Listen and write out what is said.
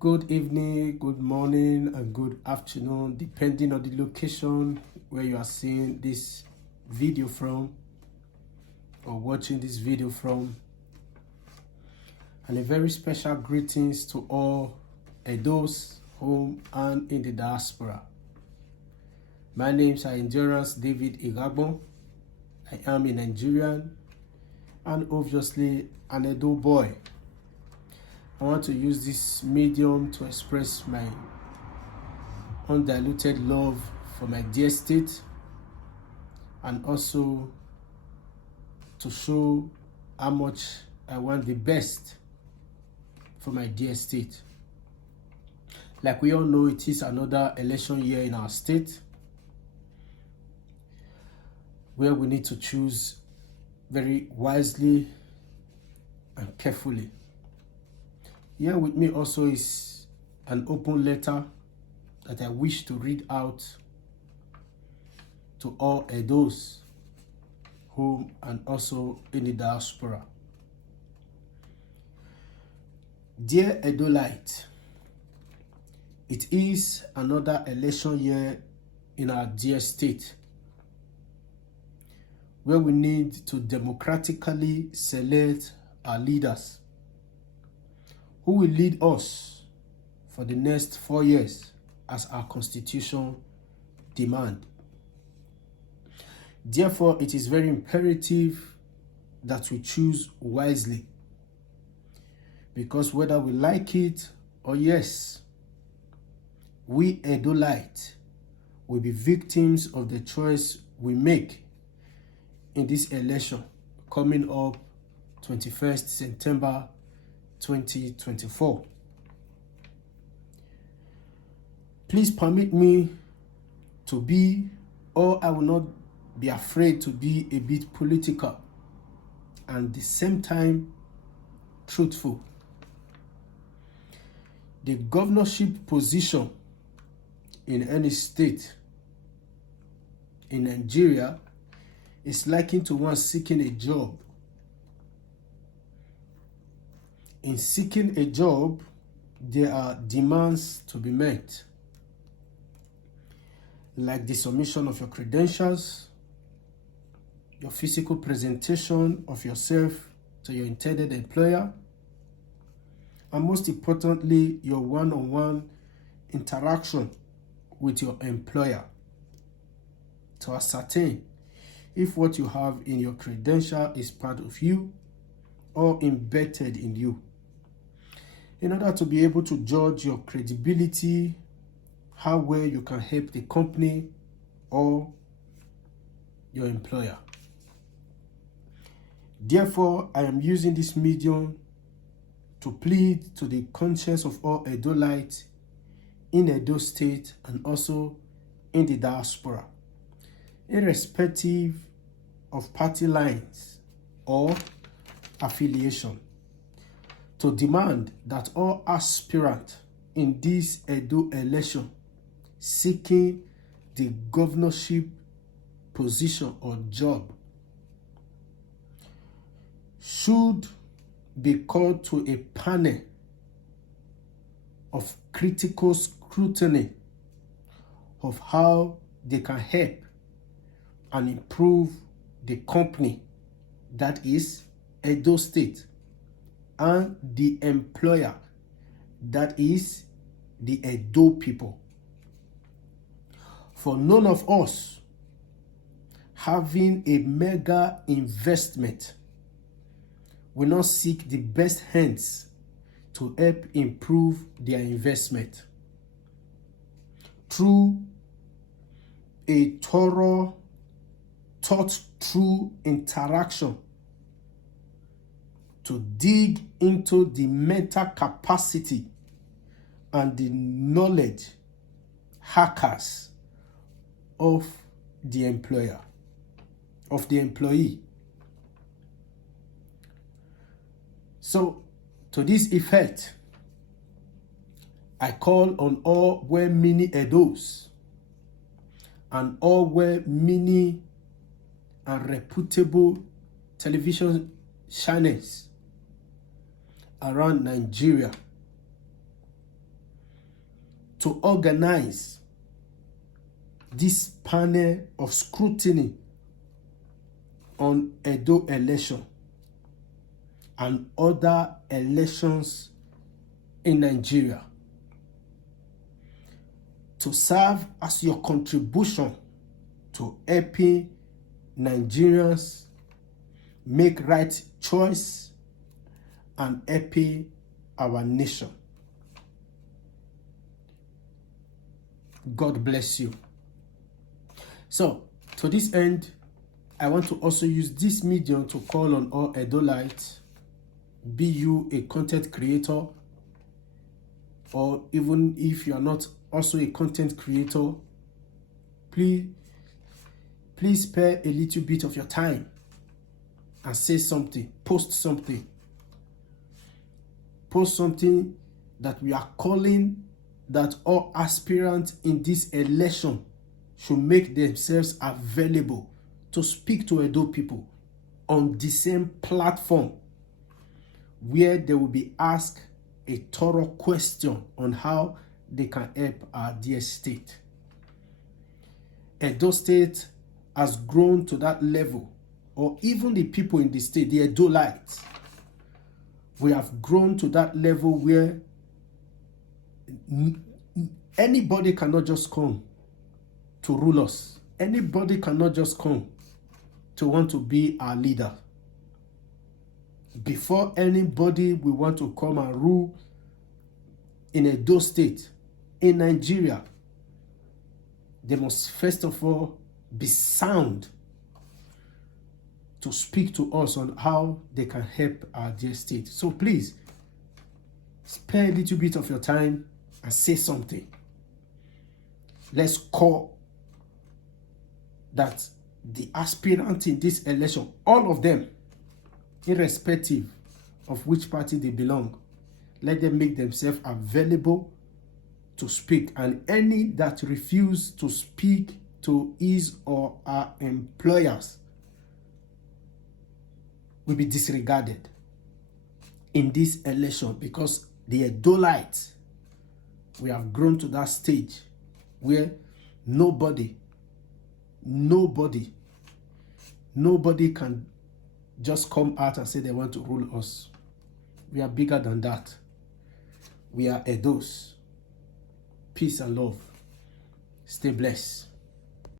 Good evening, good morning, and good afternoon, depending on the location where you are seeing this video from or watching this video from. And a very special greetings to all Edos, home and in the diaspora. My name is Endurance David Igagbo. I am a Nigerian and obviously an Edo boy. I want to use this medium to express my undiluted love for my dear state and also to show how much I want the best for my dear state. Like we all know, it is another election year in our state where we need to choose very wisely and carefully. Here with me also is an open letter that I wish to read out to all Edos, home and also in the diaspora. Dear Edolite, it is another election year in our dear state where we need to democratically select our leaders who will lead us for the next 4 years as our constitution demands. Therefore, it is very imperative that we choose wisely, because whether we like it or yes, we Edolite will be victims of the choice we make in this election coming up 21st September 2024. Please permit me to be, or I will not be afraid to be, a bit political and at the same time truthful. The governorship position in any state in Nigeria is likened to one seeking a job. In seeking a job, there are demands to be met, like the submission of your credentials, your physical presentation of yourself to your intended employer, and most importantly, your one-on-one interaction with your employer to ascertain if what you have in your credential is part of you or embedded in you, in order to be able to judge your credibility, how well you can help the company or your employer. Therefore, I am using this medium to plead to the conscience of all Edolites in Edo State and also in the diaspora, irrespective of party lines or affiliation, to demand that all aspirants in this Edo election seeking the governorship position or job should be called to a panel of critical scrutiny of how they can help and improve the company, that is Edo State, and the employer, that is the Edo people. For none of us having a mega investment will not seek the best hands to help improve their investment through a thorough, thought-through interaction to dig into the mental capacity and the knowledge hackers of the employer, of the employee. So, to this effect, I call on all well-meaning Edos and all well-meaning and reputable television channels around Nigeria to organize this panel of scrutiny on Edo election and other elections in Nigeria, to serve as your contribution to helping Nigerians make right choice and helping our nation. God bless you. So, to this end, I want to also use this medium to call on all Edolites, be you a content creator, or even if you are not also a content creator, please spare a little bit of your time and say something, post something. Post something that we are calling that all aspirants in this election should make themselves available to speak to Edo people on the same platform, where they will be asked a thorough question on how they can help our dear state. Edo State has grown to that level, or even the people in the state, the Edolites, we have grown to that level where anybody cannot just come to rule us. Anybody cannot just come to want to be our leader. Before anybody will want to come and rule in Edo State, in Nigeria, they must first of all be sound to speak to us on how they can help our dear state. So please, spare a little bit of your time and say something. Let's call that the aspirant in this election, all of them, irrespective of which party they belong, let them make themselves available to speak. And any that refuse to speak to his or her employers will be disregarded in this election, because the Edolites, we have grown to that stage where nobody can just come out and say they want to rule us. We are bigger than that. We are Edos. Peace and love. Stay blessed.